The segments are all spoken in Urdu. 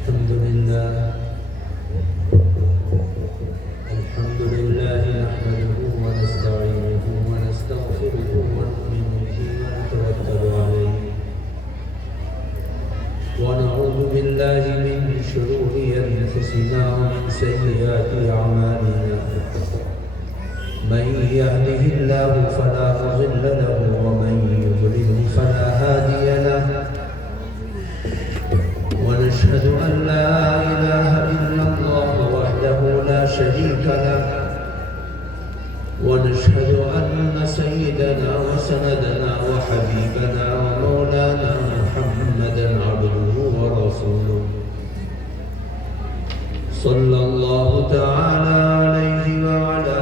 الحمد لله نحمده ونستعينه ونستغفره ونؤمن به ونتوكل عليه ونعوذ بالله من شرور أنفسنا ومن سيئات أعمالنا من يهده الله فلا مضل له ومن يضلل فلا هادي له ونشهد أن لا إله إلا الله وحده لا شريك له ونشهد أن سيدنا وسندنا وحبيبنا ومولانا محمدا عبده ورسوله صلى الله تعالى عليه وعلى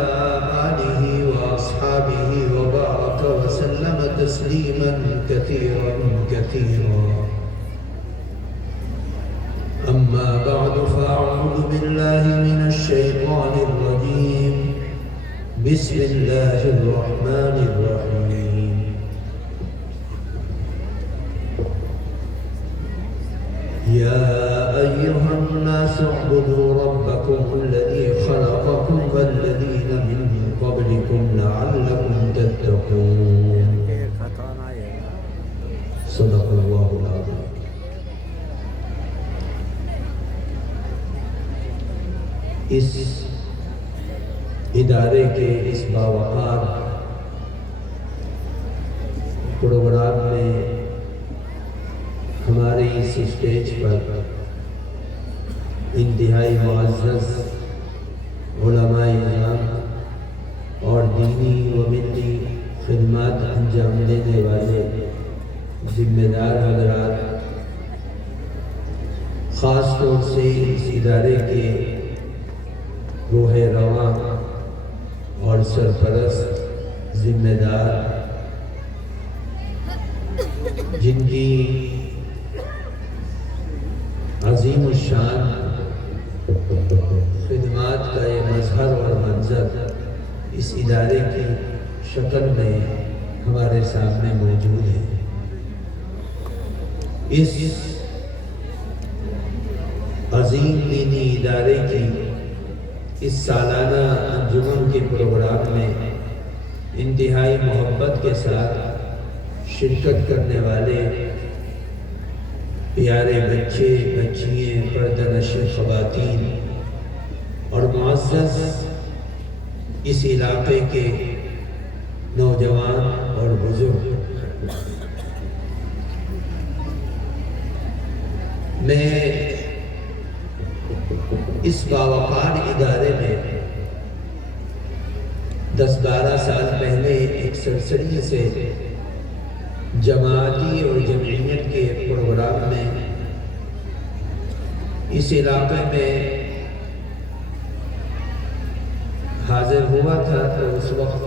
آله وأصحابه وبارك وسلم تسليما كثيرا كثيرا. أما بعد فأعوذ بالله من الشيطان الرجيم. بسم الله الرحمن الرحيم. يا أيها الناس اعبدوا ربكم الذي خلقكم والذين من قبلكم لعلكم تتقون. صدق الله العظيم. اس ادارے کے اس باوقار پروگرام میں ہمارے اس اسٹیج پر انتہائی معزز علماء اعظام اور دینی و ملی خدمات انجام دینے والے ذمہ دار حضرات، خاص طور سے اس ادارے کے روح رواں اور سرپرست ذمہ دار، جن کی عظیم الشان خدمات کا یہ مظہر اور منظر اس ادارے کی شکل میں ہمارے سامنے موجود ہے. اس عظیم دینی ادارے کی اس سالانہ انجمن کے پروگرام میں انتہائی محبت کے ساتھ شرکت کرنے والے پیارے بچے، بچیاں، پردہ نشین خواتین اور معزز اس علاقے کے نوجوان اور بزرگ، میں اس باوقار ادارے میں 10-12 سال پہلے ایک سرسری سے جماعتی اور جمعیت کے پروگرام میں اس علاقے میں حاضر ہوا تھا، تو اس وقت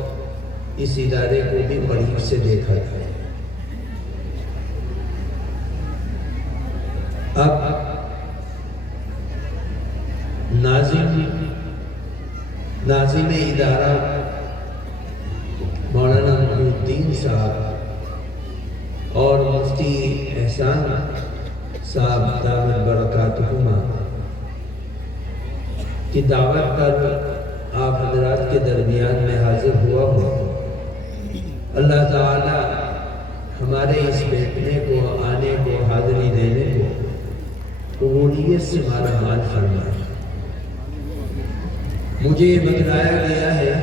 اس ادارے کو بھی قریب سے دیکھا تھا. اب ناظم ادارہ مولانا محی الدین صاحب اور مفتی احسان صاحب دامت برکاتہما کی دعوت پر آپ حضرات کے درمیان میں حاضر ہوا ہوں. اللہ تعالی ہمارے اس بیٹھنے کو، آنے کو، حاضری دینے کو قبولیت سے مالامال فرمائے. مجھے یہ بتلایا گیا ہے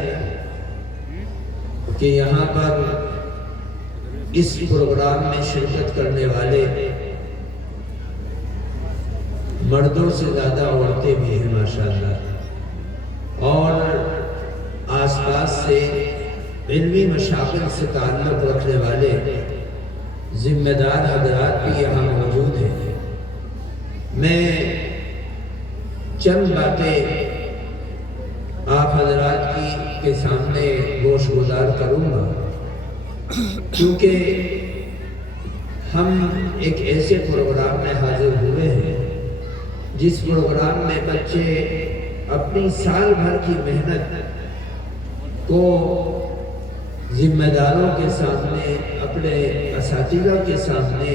کہ یہاں پر اس پروگرام میں شرکت کرنے والے مردوں سے زیادہ عورتیں بھی ہیں ماشاءاللہ، اور آس پاس سے علمی مشاغل سے تعلق رکھنے والے ذمہ دار حضرات بھی یہاں موجود ہیں. میں چند باتیں آپ حضرات کے سامنے گوش گزار کروں گا، کیونکہ ہم ایک ایسے پروگرام میں حاضر ہوئے ہیں جس پروگرام میں بچے اپنی سال بھر کی محنت کو ذمہ داروں کے سامنے، اپنے اساتذہ کے سامنے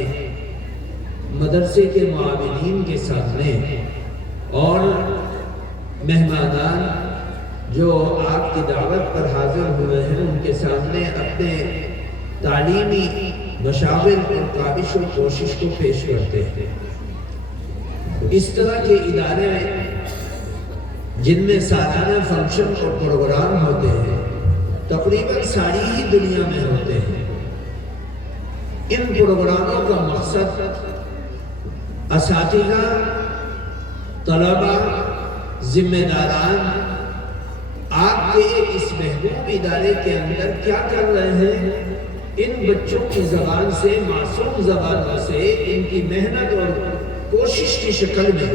مدرسے کے معاونین کے سامنے اور مہمانان جو آپ کی دعوت پر حاضر ہوئے ہیں ان کے سامنے اپنے تعلیمی مشاور اور کاوش و کوشش کو پیش کرتے ہیں۔ اس طرح کے ادارے جن میں سالانہ فنکشن اور پروگرام ہوتے ہیں تقریباً ساری ہی دنیا میں ہوتے ہیں۔ ان پروگراموں کا مقصد اساتذہ، طلبہ، ذمہ داران آپ کے اس محبوب ادارے کے اندر کیا کر رہے ہیں، ان بچوں کی زبان سے، معصوم زبانوں سے، ان کی محنت اور کوشش کی شکل میں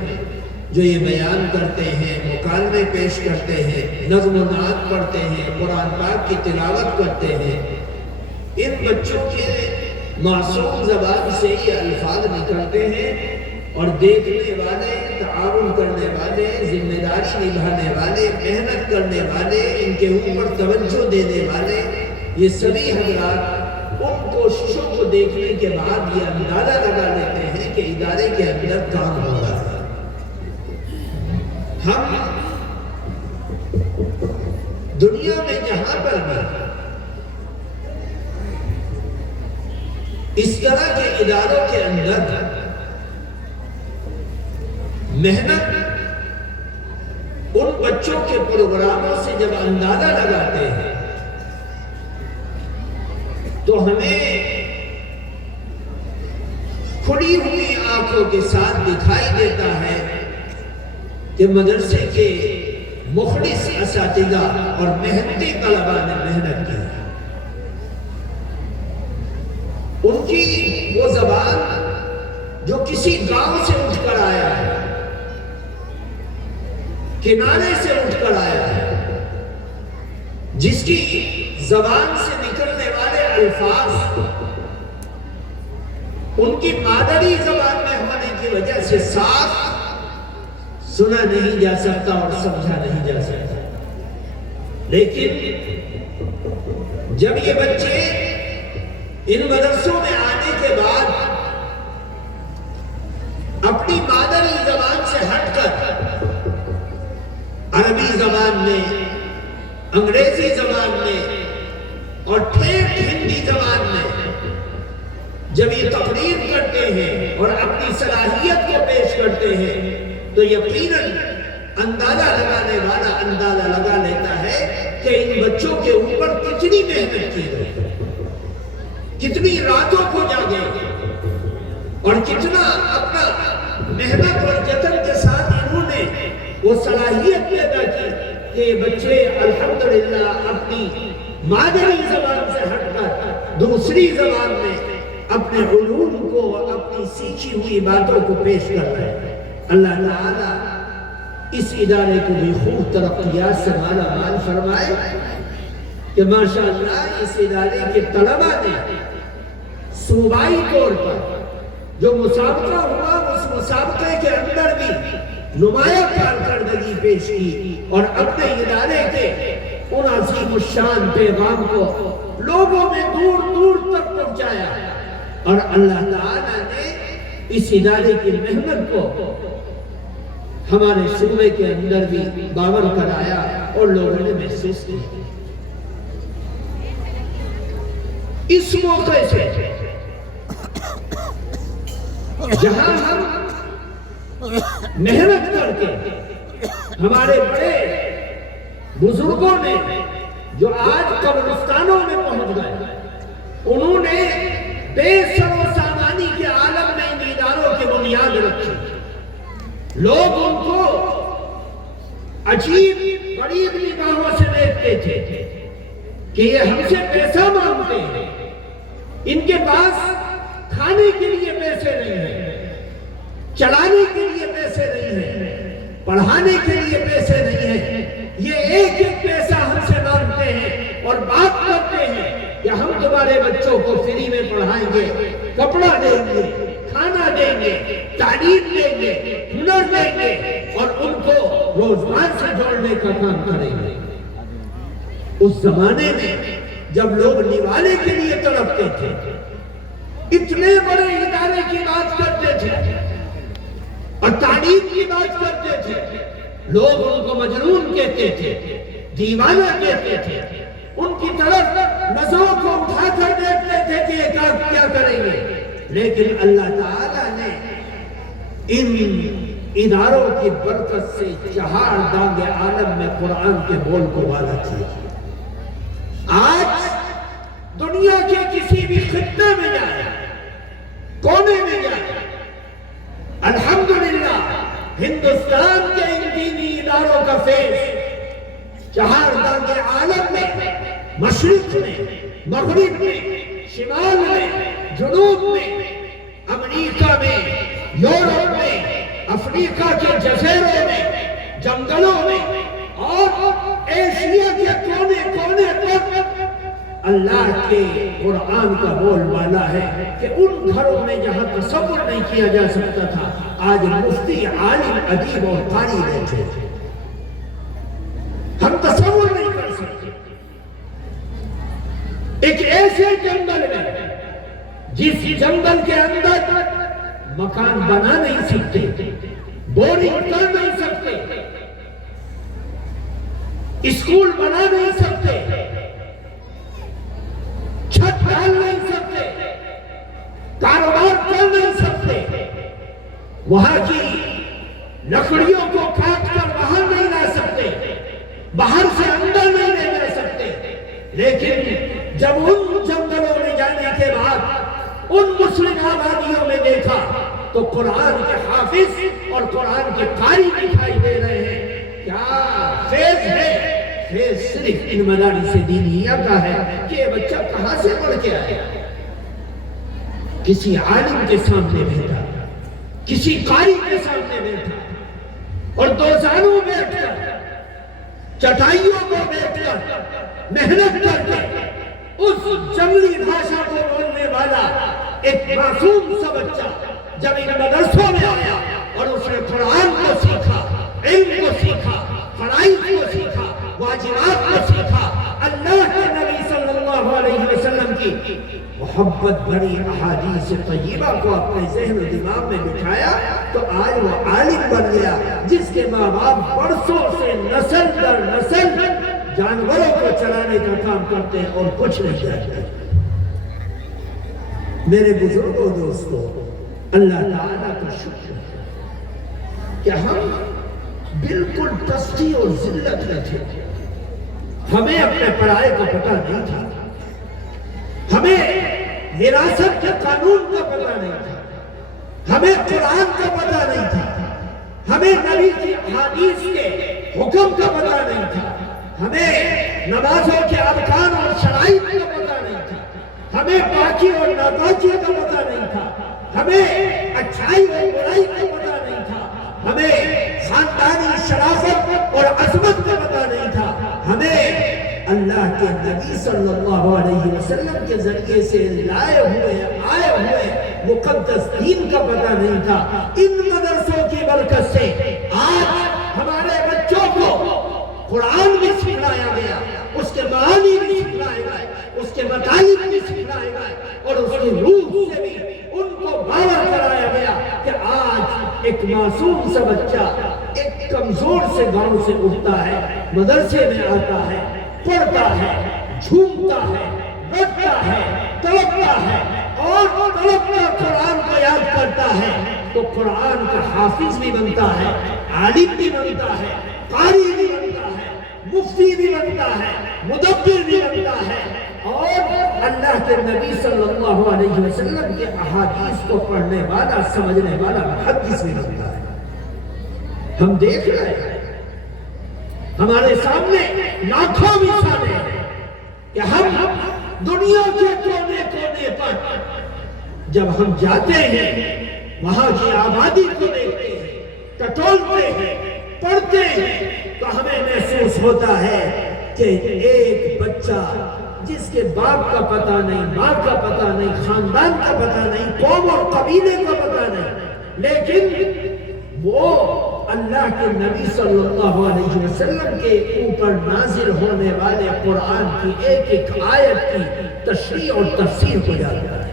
جو یہ بیان کرتے ہیں، مکالمے پیش کرتے ہیں، نظم و نعت پڑھتے ہیں، قرآن پاک کی تلاوت کرتے ہیں، ان بچوں کے معصوم زبان سے یہ الفاظ نکلتے ہیں اور دیکھنے والے، تعاون کرنے والے، ذمہ داری نبھانے والے، محنت کرنے والے، ان کے اوپر توجہ دینے والے، یہ سبھی حضرات ان کوششوں کو دیکھنے کے بعد یہ اندازہ لگا لیتے ہیں کہ ادارے کے اندر کام ہو رہا ہے۔ ہم دنیا میں جہاں پر بھی اس طرح کے اداروں کے اندر محنت ان بچوں کے پروگراموں سے جب اندازہ لگاتے ہیں تو ہمیں کھلی ہوئی آنکھوں کے ساتھ دکھائی دیتا ہے کہ مدرسے کے مخلص اساتذہ اور محنتی طلباء نے محنت کی۔ ان کی وہ زبان جو کسی گاؤں سے اٹھ کر آیا ہے، کنارے سے اٹھ کر آیا ہے، جس کی زبان سے نکلنے والے الفاظ ان کی مادری زبان میں ہونے کی وجہ سے صاف سنا نہیں جا سکتا اور سمجھا نہیں جا سکتا، لیکن جب یہ بچے ان مدرسوں میں آنے کے بعد اپنی مادری زبان سے ہٹ کر عربی زبان میں، انگریزی زبان میں اور ٹھیٹھ ہندی زبان میں جب یہ تقریر کرتے ہیں اور اپنی صلاحیت کو پیش کرتے ہیں تو یقیناً اندازہ لگانے والا اندازہ لگا لیتا ہے کہ ان بچوں کے اوپر کتنی محنت کی گئی، کتنی راتوں کو جاگے اور کتنا اپنا محنت اور جتن کے ساتھ انہوں نے وہ صلاحیت پیدا کی کہ یہ بچے الحمدللہ اپنی مادری زبان سے ہٹ کر دوسری زبان میں اپنے علوم کو، اپنی سیکھی ہوئی باتوں کو پیش کر رہے ہیں۔ اللہ تعالیٰ اس ادارے کو بھی خوب ترقیات سے مالا مال فرمائے کہ ماشاءاللہ اس ادارے کے طلباء نے صوبائی طور پر جو مسابقہ ہوا اس مسابقے کے اندر بھی نمایاں کارکردگی پیش کی اور اپنے ادارے کے ان عظیم الشان پیغام کو لوگوں میں دور دور تک پہنچایا، اور اللہ تعالیٰ نے اس ادارے کی محنت کو ہمارے صوبے کے اندر بھی باور کرایا اور لوگوں نے محسوس کیا۔ اس موقع سے جہاں ہم محنت کر کے ہمارے بڑے بزرگوں نے جو آج قبرستانوں میں پہنچ گئے، انہوں نے بے سر و سامانی کے عالم میں ان اداروں کی بنیاد رکھی۔ لوگ ان کو عجیب غریب نگاہوں سے دیکھتے تھے کہ یہ ہم سے پیسہ مانگتے ہیں، ان کے پاس کھانے کے لیے پیسے نہیں ہیں، چلانے کے لیے پیسے نہیں ہیں، پڑھانے کے لیے پیسے نہیں ہیں، یہ ایک ایک پیسہ ہم سے مانگتے ہیں اور بات کرتے ہیں کہ ہم تمہارے بچوں کو فری میں پڑھائیں گے، کپڑا دیں گے، کھانا دیں گے، تعلیم دیں گے، ہنر دیں گے اور ان کو روزگار سے جوڑنے کا کام کریں گے۔ اس زمانے میں جب لوگ نوالے کے لیے تڑپتے تھے، اتنے بڑے ادارے کی بات کرتے تھے اور تعلیم کی بات کرتے تھے، لوگ ان کو مجنون کہتے تھے، دیوانہ کہتے تھے، ان کی طرف نظروں کو اٹھا کر دیکھتے تھے کہ یہ کیا کریں گے، لیکن اللہ تعالیٰ نے ان اداروں کی برکت سے چہار دانگ عالم میں قرآن کے بول کو والا کیا۔ آج دنیا کے کسی بھی خطے میں جائے، کونے میں جائے، الحمدللہ ہندوستان کے ان دینی اداروں کا فیض چہار دانگ عالم میں، مشرق میں، مغرب میں، شمال میں، جنوب میں، امریکہ میں، یورپ میں، افریقہ کے جزیروں میں، جنگلوں میں اور ایشیا کے کونے کونے پر اللہ کے قرآن کا بول والا ہے کہ ان گھروں میں جہاں تصور نہیں کیا جا سکتا تھا، آج مفتی، عالم، ادیب اور قاری بیٹھے تھے۔ ہم تصور نہیں کر سکتے ایک ایسے جنگل میں، جس جنگل کے اندر مکان بنا نہیں سکتے، بورنگ کر نہیں سکتے، اسکول بنا نہیں سکتے، چھت ڈال نہیں سکتے، کاروبار کر نہیں سکتے، وہاں کی لکڑیوں کو کاٹ کر باہر نہیں لا سکتے، باہر سے اندر نہیں لے جا سکتے، لیکن جب ان جنگلوں میں جانے کے بعد ان مسلم آبادیوں میں دیکھا تو قرآن کے حافظ اور قرآن کے قاری دکھائی دے رہے ہیں۔ کیا فیض ہے؟ فیض صرف ان مدارس دینیہ کا ہے کہ یہ بچہ کہاں سے پڑھ کے آیا، کسی عالم کے سامنے بیٹھا، کسی قاری کے سامنے بیٹھا اور دو زانوں بیٹھ کر، چٹائیوں کو بیٹھ کر، محنت کر کے اس جنگلی بھاشا کو بولنے والا ایک معصوم سا بچہ جب ان مدرسوں میں آیا اور اس نے قرآن کو سیکھا، علم کو سیکھا، فرائض کو سیکھا، واجبات کو سیکھا، اللہ کے نبی صلی اللہ علیہ وسلم کی محبت بھری احادیث طیبہ کو اپنے ذہن و دماغ میں بٹھایا تو آج وہ عالم بن گیا جس کے ماں باپ برسوں سے نسل در نسل جانوروں کو چلانے کا کام کرتے ہیں اور کچھ نہیں کرتے۔ میرے بزرگوں دوستوں، اللہ تعالیٰ کا شکر ہے کہ ہم بالکل پستی اور ذلت میں تھے، ہمیں اپنے پڑھائی کا پتہ نہیں تھا، ہمیں وراثت کے قانون کا پتہ نہیں تھا، ہمیں قرآن کا پتہ نہیں تھا، ہمیں نبی کی احادیث کے حکم کا پتہ نہیں تھا، ہمیں نمازوں کے ارکان اور شرائط کا پتہ نہیں تھا، ہمیں پاکی اور ناپاکی کا پتہ نہیں تھا، ہمیں اچھائی اور برائی کا پتہ نہیں تھا، ہمیں خاندانی شرافت اور عظمت کا پتہ نہیں تھا، ہمیں اللہ کے نبی صلی اللہ علیہ وسلم کے ذریعے سے آئے ہوئے مقدس دین کا پتہ نہیں تھا۔ ان مدرسوں کی برکت سے آج ہمارے بچوں کو قرآن بھی سکھلایا گیا، اس کے معانی بھی سکھلائے گئے، اس کے مطالب بھی سکھلائے گئے اور اس کی روح سے بھی ان کو باور کرایا گیا کہ آج ایک معصوم سا بچہ ایک کمزور سے گاؤں سے اٹھتا ہے، مدرسے میں آتا ہے، پڑھتا ہے، جھومتا ہے، رٹتا ہے، تڑپتا ہے اور تڑپتا قرآن کو یاد کرتا ہے تو قرآن کا حافظ بھی بنتا ہے، عالم بھی بنتا ہے، قاری بھی بنتا ہے، مفتی بھی بنتا ہے، مدبر بھی بنتا ہے اور اللہ کے نبی صلی اللہ علیہ وسلم کے احادیث کو پڑھنے والا، سمجھنے والا محدث بھی بنتا ہے۔ ہم دیکھ رہے ہیں ہمارے سامنے لاکھوں مثالیں ہیں کہ ہم دنیا کے کونے کونے پر جب ہم جاتے ہیں، وہاں کی آبادی کو دیکھتے ہیں، ٹٹولتے ہیں، پڑھتے ہیں تو ہمیں محسوس ہوتا ہے کہ ایک بچہ جس کے باپ کا پتہ نہیں، ماں کا پتہ نہیں، خاندان کا پتہ نہیں، قوم اور قبیلے کا پتہ نہیں، لیکن وہ اللہ کے نبی صلی اللہ علیہ وسلم کے اوپر نازل ہونے والے قرآن کی ایک ایک آیت کی تشریح اور تفسیر کو جانتا ہے۔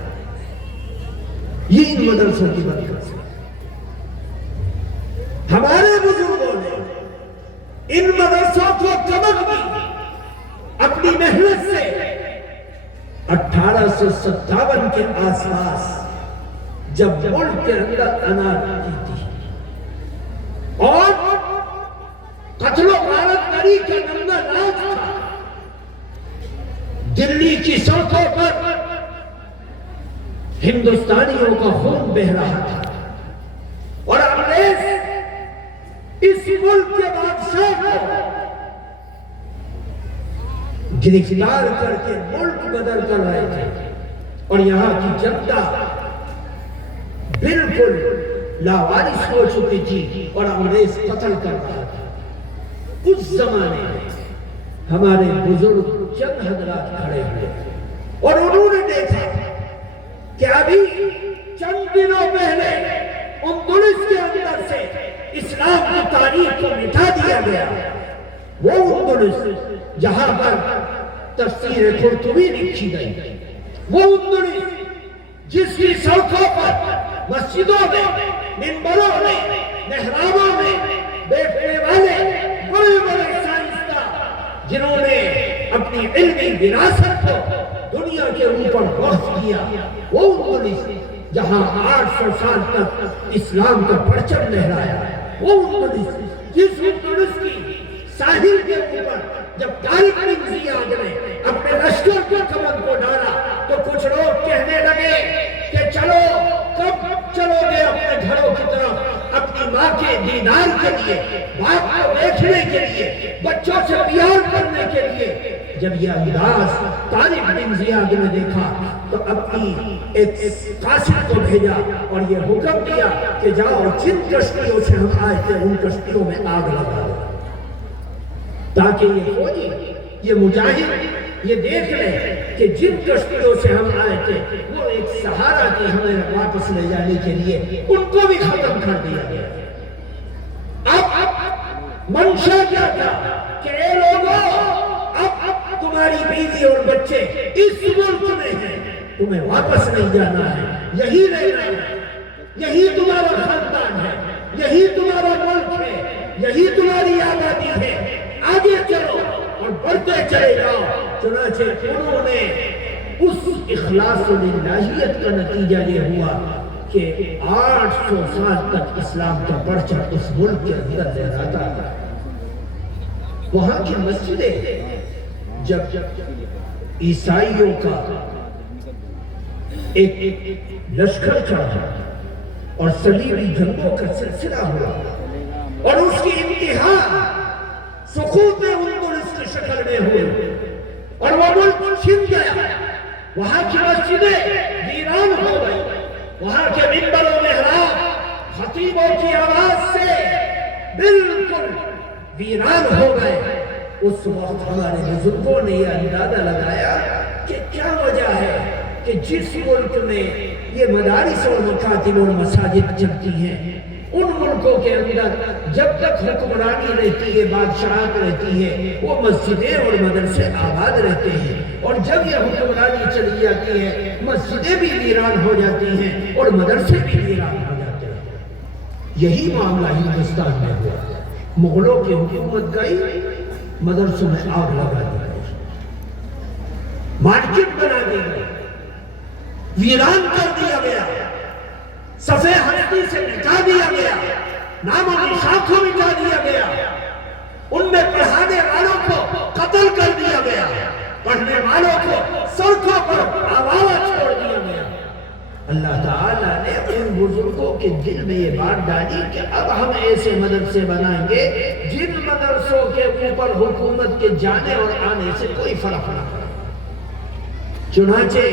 یہ ان مدرسوں کی برکت سے۔ ہمارے بزرگوں نے ان مدرسوں کو کمر دی اپنی محنت سے۔ 1857 کے آس پاس جب ملک کے اندر انارکی تھی اور قتل و غارت گری کا نمبر راج تھا، دلی کی سڑکوں پر ہندوستانیوں کا خون بہہ رہا تھا اور انگریز اس ملک کے بادشاہ کو گرفتار کر کے ملک بدل کر رہے تھے اور یہاں کی جنتا بالکل لاوارث ہو چکی تھی اور انگریز قتل کر رہا تھا۔ اس زمانے میں ہمارے بزرگ چند حضرات کھڑے ہوئے اور انہوں نے دیکھا کہ ابھی چند دنوں پہلے اندلس کے اندر سے اسلام کی تاریخ کو مٹا دیا گیا، وہ اندلس جہاں پر تفسیر قرطبی لکھی گئی، وہ اندلس جس کی سڑکوں پر مسجدوں میں، منبروں میں، محرابوں میں بیٹھنے والے بڑے بڑے سائنسداں جنہوں نے اپنی علمی وراثت کو دنیا کے اوپر بحث کیا، وہ اندلس جہاں 800 سال تک اسلام کا پرچم لہرایا، وہ اندلس جس اندلس کی ساحل کے اوپر جب طارق بن زیاد نے اپنے لشکر کے کمر کو ڈالا تو کچھ لوگ کہنے لگے کہ چلو کب چلو گے اپنے گھروں کی طرف، اپنی ماں کے دیدار کے لیے، باپ کو دیکھنے کے لیے، بچوں سے پیار کرنے کے لیے۔ جب یہ انداز طارق بن زیاد نے دیکھا تو اپنی ایک قاصد کو بھیجا اور یہ حکم دیا کہ جاؤ جن کشتیوں سے ہم آئے تھے ان کشتیوں میں آگ لگا دو، تاکہ یہ فوجی، یہ مجاہد یہ دیکھ لیں کہ جن کشتیوں سے ہم آئے تھے وہ ایک سہارا کی ہمیں واپس لے جانے کے لیے، ان کو بھی ختم کر دیا گیا۔ اب منشا کیا تھا کہ اے لوگوں، اب تمہاری بیوی اور بچے اس ملک میں ہیں، تمہیں واپس نہیں جانا ہے، یہی رہنا ہے، یہی تمہارا خاندان ہے، یہی تمہارا ملک ہے، یہی تمہاری آبادی ہے، آگے چلو اور بڑھتے چلے جاؤ۔ چنانچہ انہوں نے اس اخلاص للہیت کا نتیجہ یہ ہوا کہ 800 سال تک اسلام کا پرچم اس ملک کے اندر لہراتا تھا۔ وہاں کی مسجدیں جب عیسائیوں کا ایک لشکر چڑھا اور صلیبی جنگوں کا سلسلہ ہوا اور اس کی انتہا سقوط اندلس کی شکل میں ہوئے اور وہ ملک چھن گیا، وہاں کی مسجدیں ویران ہو گئی، وہاں کے منبر و محراب خطیبوں کی آواز سے بالکل ویران ہو گئے۔ اس وقت ہمارے بزرگوں نے یہ اندازہ لگایا کہ کیا وجہ ہے کہ جس ملک میں یہ مدارس اور مکاتب اور مساجد چلتی ہیں، ان ملکوں کے اندر جب تک حکمرانی رہتی ہے، بادشاہت رہتی ہے، وہ مسجدیں اور مدرسے آباد رہتے ہیں، اور جب یہ حکمرانی چلی جاتی ہے مسجدیں بھی ویران ہو جاتی ہیں اور مدرسے بھی ویران ہو جاتے ہیں۔ یہی معاملہ ہندوستان میں ہوا، مغلوں کی حکومت گئی، مدرسوں میں آگ لگا دی گئی، مارکیٹ بنا دی گئی، ویران کر دیا گیا، صفحہ ہستی سے مٹا دیا گیا، نام و نشان کو مٹا دیا گیا، ان میں پڑھانے والوں کو قتل کر دیا گیا، پڑھنے والوں کو سڑکوں پر آوارہ چھوڑ دیا گیا۔ اللہ تعالیٰ نے ان بزرگوں کے دل میں یہ بات ڈالی کہ اب ہم ایسے مدرسے بنائیں گے جن مدرسوں کے اوپر حکومت کے جانے اور آنے سے کوئی فرق نہ پڑے۔ چنانچہ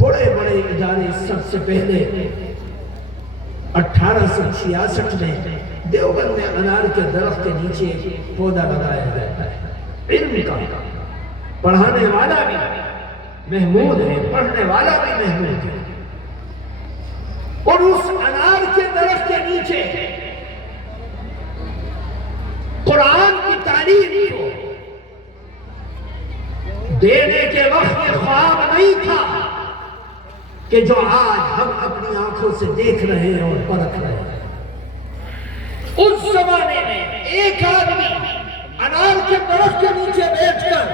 بڑے بڑے ادارے، سب سے پہلے 1866 میں دیوبند میں انار کے درخت کے نیچے پودا لگایا جاتا ہے، علم کا، پڑھانے والا بھی محمود ہے، پڑھنے والا بھی محمود ہے، اور اس انار کے درخت کے نیچے قرآن کی تعلیم کو دینے کے وقت میں خواب نہیں تھا کہ جو آج ہم اپنی آنکھوں سے دیکھ رہے ہیں اور پرکھ رہے ہیں۔ اس زمانے میں ایک آدمی انار کے درخت کے نیچے بیٹھ کر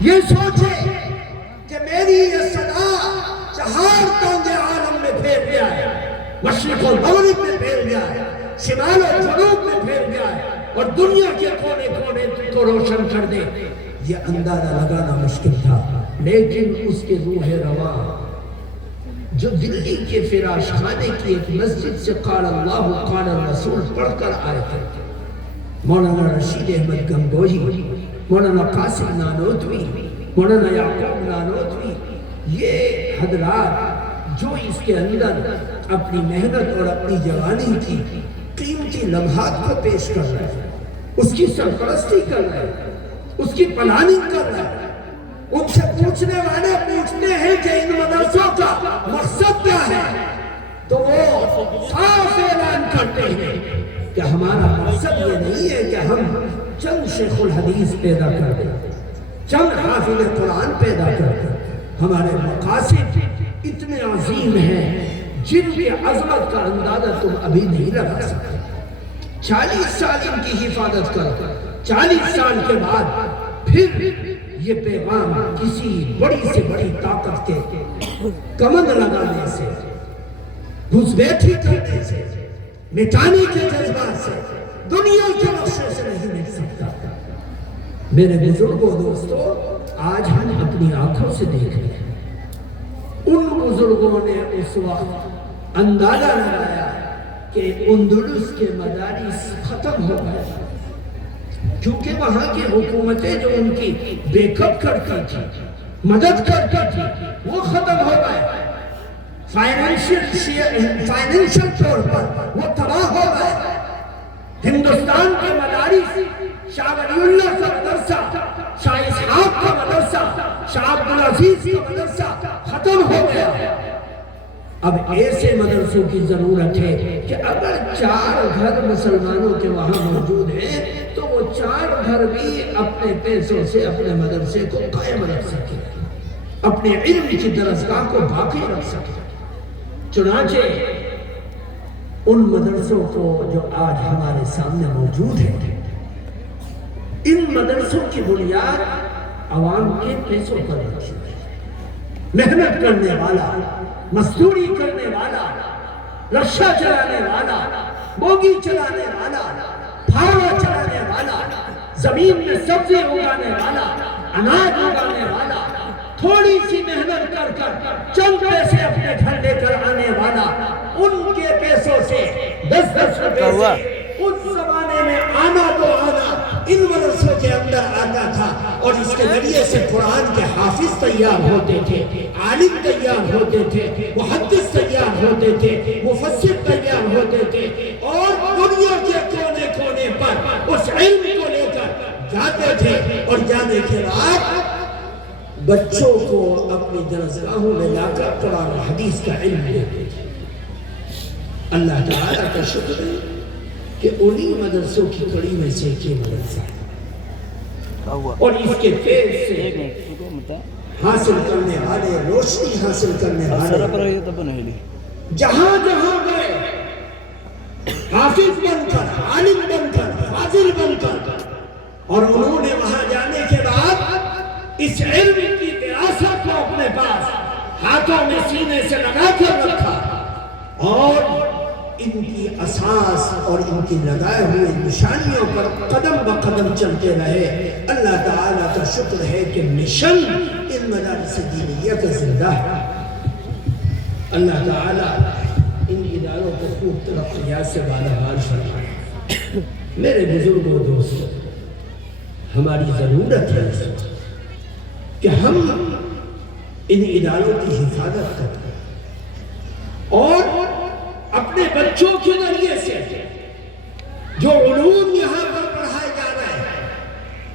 یہ سوچے کہ میری یہ صدا چہار تانگے عالم میں پھیل گیا ہے، مشرق و مغرب میں پھیل گیا ہے، شمال و جنوب میں پھیل گیا ہے، اور دنیا کے کونے کونے کو روشن کر دے۔ یہ اندازہ لگانا مشکل تھا، لیکن اس کے روح رواں جو دلی کے فراش خانے کی ایک مسجد سے قال اللہ قال الرسول پڑھ کر آئے تھے، مولانا رشید احمد گنگوہی، مولانا قاسم نانوتوی، مولانا یعقوب نانوتوی، یہ حضرات جو اس کے اندر اپنی محنت اور اپنی جوانی کی قیمتی لمحات کو پیش کر رہے ہیں، اس کی سرپرستی کر رہے ہیں، اس کی پلاننگ کر رہے ہیں۔ ان سے پوچھنے والے پوچھتے ہیں کہ ان مدرسوں کا مقصد کیا ہے، تو وہ صاف اعلان کرتے ہیں کہ ہمارا مقصد یہ نہیں ہے کہ ہم چند شیخ الحدیث پیدا کر دیں، چند حافظ قرآن پیدا کر دیں۔ ہمارے مقاصد اتنے عظیم ہیں جن کی عظمت کا اندازہ تم ابھی نہیں لگا سکتے۔ 40 سال ان کی حفاظت کر، 40 سال کے بعد پھر یہ پیغام کسی بڑی سے بڑی طاقت کے کمند لگانے سے، گھس بیٹھی کرنے سے، مٹانے کے جذبات سے، دنیا کے نقشے سے نہیں مل سکتا۔ میرے بزرگوں دوستو، آج ہم اپنی آنکھوں سے دیکھ رہے ہیں، ان بزرگوں نے اس وقت اندازہ لگایا کہ اندلس کے مدارس ختم ہو گئے، کیونکہ وہاں کی حکومتیں جو ان کی بیک اپ کرتی تھی، مدد کرتی تھی، وہ ختم ہو گئے، فائنینشل طور پر وہ تباہ ہو گئے۔ ہندوستان کے مدارس، شاہ ولی اللہ کا مدرسہ، شاہ اسحاق کا مدرسہ، شاہ عبدالعزیز کا مدرسہ ختم ہو گیا۔ اب ایسے مدرسوں کی ضرورت ہے کہ اگر 4 گھر مسلمانوں کے وہاں موجود ہیں تو وہ 4 گھر بھی اپنے پیسوں سے اپنے مدرسے کو قائم رکھ سکے، اپنے علم کی درسگاہ کو باقی رکھ سکے۔ چنانچہ ان مدرسوں کو جو آج ہمارے سامنے موجود ہیں، ان مدرسوں کی بنیاد عوام کے پیسوں پر رکھی ہے۔ محنت کرنے والا، مزدوری کرنے والا، رکشہ چلانے والا، بوگی چلانے والا، پھاڑا چلانے والا، زمین میں سبزی اگانے والا، اناج اگانے والا، تھوڑی سی محنت کر کر چند پیسے اپنے گھر لے کر آنے والا، ان کے پیسوں سے 10-10 روپے سے اس زمانے میں آنا تو آنا ان مدرسوں کے اندر آتا تھا، اور اس کے ذریعے سے قرآن کے حافظ تیار ہوتے تھے، عالم تیار ہوتے تھے، محدث تیار ہوتے تھے، مفسر تیار ہوتے تھے، اور دنیا کے کونے کونے پر اس علم کو لے کر جاتے تھے، اور جانے کے بعد بچوں کو اپنی درسگاہوں میں لا کر قرآن و حدیث کا علم دیتے تھے۔ اللہ تعالیٰ کا شکر ہے کہ انہی مدرسوں کی کڑی میں سے ایک مدرسہ ہے، اور اس کے فیض سے حاصل کرنے والے، روشنی حاصل کرنے والے جہاں جہاں گئے، حافظ بن کر، عالم بن کر، فاضل بن کر، اور انہوں نے وہاں جانے کے بعد اس علم کی وراثت کو اپنے پاس ہاتھوں میں سینے سے لگا کر رکھا، اور ان کی اساس اور ان کی لگائے ہوئے نشانیوں پر قدم بقدم چلتے رہے۔ اللہ تعالیٰ کا شکر ہے کہ مشن ان مدارس دینیہ کا زندہ ہے۔ اللہ تعالیٰ ان اداروں کو خوب ترقیات سے بالابال فرمائے۔ میرے بزرگوں دوستوں، ہماری ضرورت ہے کہ ہم ان اداروں کی حفاظت کریں، اور اپنے بچوں کے ذریعے سے جو علوم یہاں پر پڑھائے جا رہے ہیں،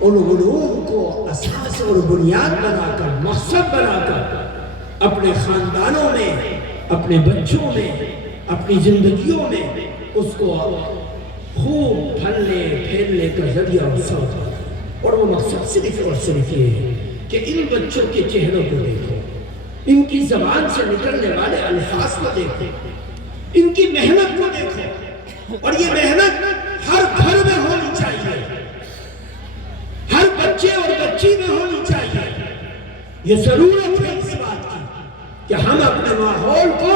ان علوم کو اساس اور بنیاد بنا کر، مقصد بنا کر اپنے خاندانوں میں، اپنے بچوں میں، اپنی زندگیوں میں اس کو خوب پھلنے پھیلنے کا ذریعہ اور سبب بنا۔ اور وہ مقصد صرف اور صرف یہ ہے کہ ان بچوں کے چہروں کو دیکھو، ان کی زبان سے نکلنے والے الفاظ کو دیکھو، ان کی محنت کو دیکھو، اور یہ محنت ہر گھر میں ہونی چاہیے، ہر بچے اور بچی میں ہونی چاہیے۔ یہ ضرورت ہے اس بات کی کہ ہم اپنے ماحول کو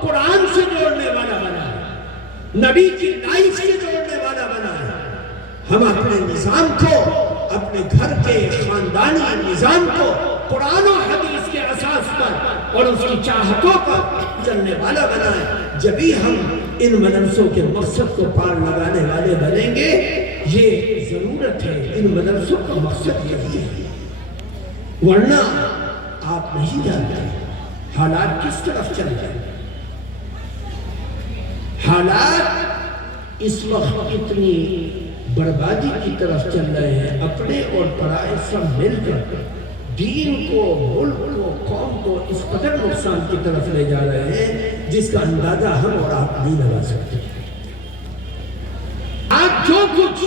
قرآن سے جوڑنے والا بنائیں، نبی کی لائف سے جوڑنے والا بنائیں۔ ہم اپنے نظام کو، اپنے گھر کے خاندانی نظام کو قرآن و حدیث کے اساس پر اور اس کی چاہتوں پر چلنے والا بنائیں۔ جبھی ہم ان مدرسوں کے مقصد کو پار لگانے والے بنیں گے۔ یہ ضرورت ہے، ان مدرسوں کا مقصد یہی ہے، ورنہ آپ نہیں جانتے حالات کس طرف چل رہے ہیں۔ حالات اس وقت اتنی بربادی کی طرف چل رہے ہیں، اپنے اور پرائے سب مل کر دین کو، ملک کو، قوم کو اس قدر نقصان کی طرف لے جا رہے ہیں جس کا اندازہ ہم اور آپ نہیں لگا سکتے۔ آج جو کچھ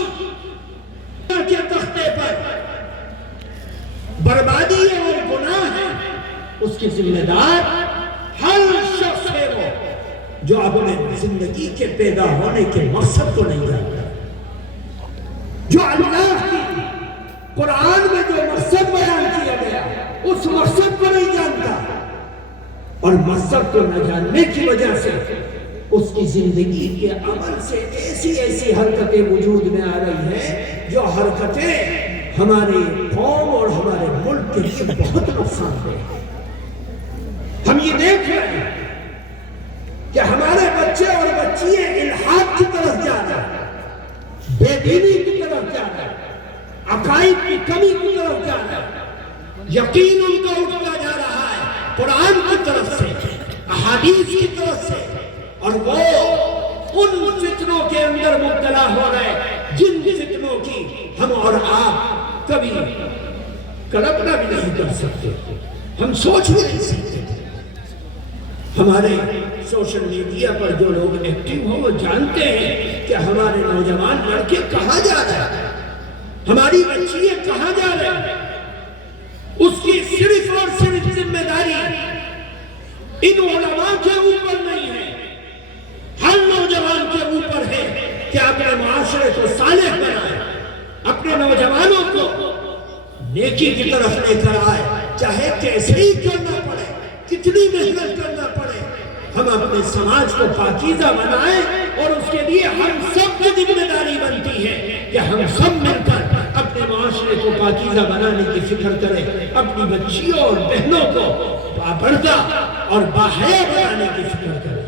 کے تختے پر بربادی ہے اور گناہ ہے، اس کی ذمہ دار ہر شخص ہے وہ جو اپنے زندگی کے پیدا ہونے کے مقصد کو نہیں جانتا، جو اللہ کی قرآن میں جو مقصد بیان کیا گیا اس مقصد کو نہیں جانتا، اور مقصد کو نہ جاننے کی وجہ سے اس کی زندگی کے عمل سے ایسی حرکتیں وجود میں آ رہی ہیں جو حرکتیں ہماری قوم اور ہمارے ملک کے لیے بہت نقصان دہ ہیں۔ ہم یہ دیکھ رہے ہیں کہ ہمارے بچے اور بچیاں الحاد کی طرف جا رہے ہیں، بے دینی کی طرف جا رہے ہیں، عقائد کی کمی کی طرف جا رہے ہیں، یقین ان کا اٹھتا جا رہا ہے قرآن کی طرف سے، احادیث کی طرف سے، اور وہ ان فتنوں کے اندر مبتلا ہو رہے جن فتنوں کی ہم اور آپ کبھی کلپنا بھی نہیں کر سکتے، ہم سوچ بھی نہیں سکتے۔ ہمارے سوشل میڈیا پر جو لوگ ایکٹیو ہوں وہ جانتے ہیں کہ ہمارے نوجوان لڑکے کہاں جا رہے ہیں، ہماری بچیاں کہاں جا رہے ہیں۔ اس کی صرف اور صرف ذمہ داری ان علماء کے اوپر نہیں ہے، ہر نوجوان کے اوپر ہے کہ اپنے معاشرے کو صالح بنائے، اپنے نوجوانوں کو نیکی کی طرف لے کر آئے، چاہے کیسے ہی کرنا پڑے، کتنی محنت کرنا پڑے، ہم اپنے سماج کو پاکیزہ بنائیں، اور اس کے لیے ہم سب کی ذمہ داری بنتی ہے کہ ہم سب مل کر اپنے معاشرے کو پاکیزہ بنانے کی فکر کریں، اپنی بچیوں اور بہنوں کو بابردہ اور باحیا بنانے کی فکر کریں۔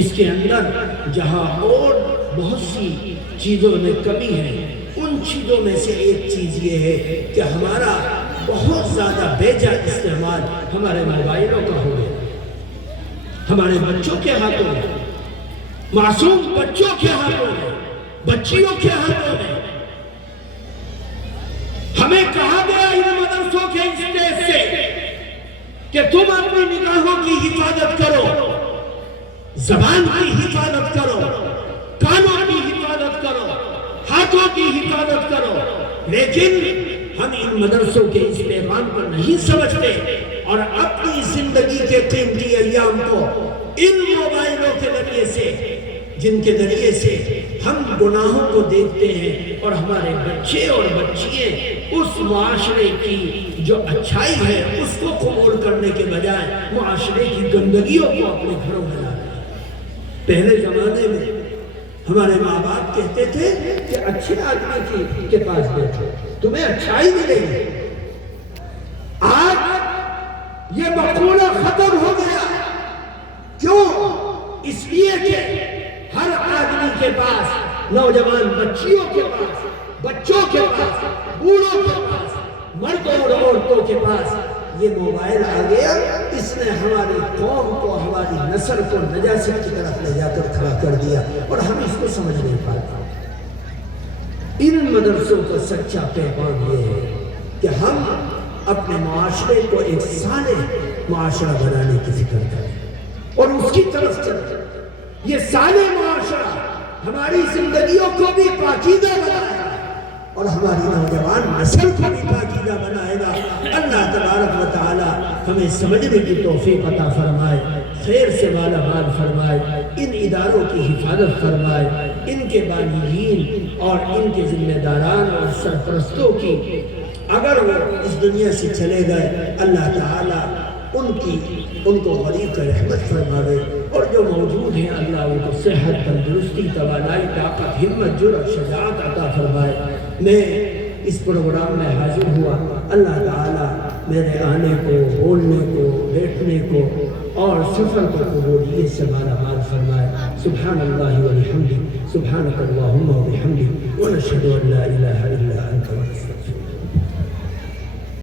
اس کے اندر جہاں اور بہت سی چیزوں میں کمی ہے، ان چیزوں میں سے ایک چیز یہ ہے کہ ہمارا بہت زیادہ بے جا استعمال ہمارے موبائلوں کا ہو گیا، ہمارے بچوں کے ہاتھوں میں، معصوم بچوں کے ہاتھوں میں، بچیوں کے ہاتھوں میں۔ ہمیں کہا گیا ان مدرسوں کے اسٹیج سے کہ تم اپنی نگاہوں کی حفاظت کرو، زبان کی حفاظت کرو، کانوں کی حفاظت کرو، ہاتھوں کی حفاظت کرو، لیکن ہم ان مدرسوں کے اس پیغام کو نہیں سمجھتے، اور اپنی زندگی کے قیمتی ایام کو ان موبائلوں کے ذریعے سے، جن کے ذریعے سے ہم گناہوں کو دیکھتے ہیں، اور ہمارے بچے اور بچیاں اس معاشرے کی جو اچھائی ہے اس کو قبول کرنے کے بجائے معاشرے کی گندگیوں کو اپنے گھروں میں لا رہے ہیں۔ پہلے زمانے میں ہمارے ماں باپ کہتے تھے کہ اچھے آدمی کے پاس بیٹھو، تمہیں اچھائی ملے گی۔ آج یہ مقولہ ختم ہو گیا، کیوں؟ اس لیے کہ ہر آدمی کے پاس، نوجوان بچیوں کے پاس، بچوں کے پاس، بوڑھوں کے پاس، مردوں اور عورتوں کے پاس یہ موبائل آ گیا۔ اس نے ہماری قوم کو، ہماری نسل کو نجاست کی طرف لے جا کر کھڑا کر دیا، اور ہم اس کو سمجھ نہیں پاتے۔ ان مدرسوں کا سچا پیغام یہ ہے کہ ہم اپنے معاشرے کو ایک صالح معاشرہ بنانے کی فکر کریں اور اس کی طرف چلیں۔ یہ صالح معاشرہ ہماری زندگیوں کو بھی پاکیزہ بنائے گا، اور ہماری نوجوان نسل کو بھی پاکیزہ بنائے گا۔ اللہ تبارک و تعالی ہمیں سمجھنے کی توفیق عطا فرمائے، خیر سے مالا مال فرمائے، ان اداروں کی حفاظت فرمائے، ان کے بانیین اور ان کے ذمہ داران اور سرپرستوں کی اگر وہ اس دنیا سے چلے گئے اللہ تعالیٰ ان کو غریب کا رحمت فرماوے، اور جو موجود ہیں اللہ ان کو صحت، تندرستی، توانائی، طاقت، ہمت، جرأت، شجاعت عطا فرمائے۔ میں اس پروگرام میں حاضر ہوا، اللہ تعالیٰ میرے آنے کو، بولنے کو، بیٹھنے کو اور سفر کو قبولیت سے مالا مال فرمائے۔ سبحان اللہ و بحمدہ، سبحانک اللہم و بحمدک، ونشہد ان لا الہ الا انت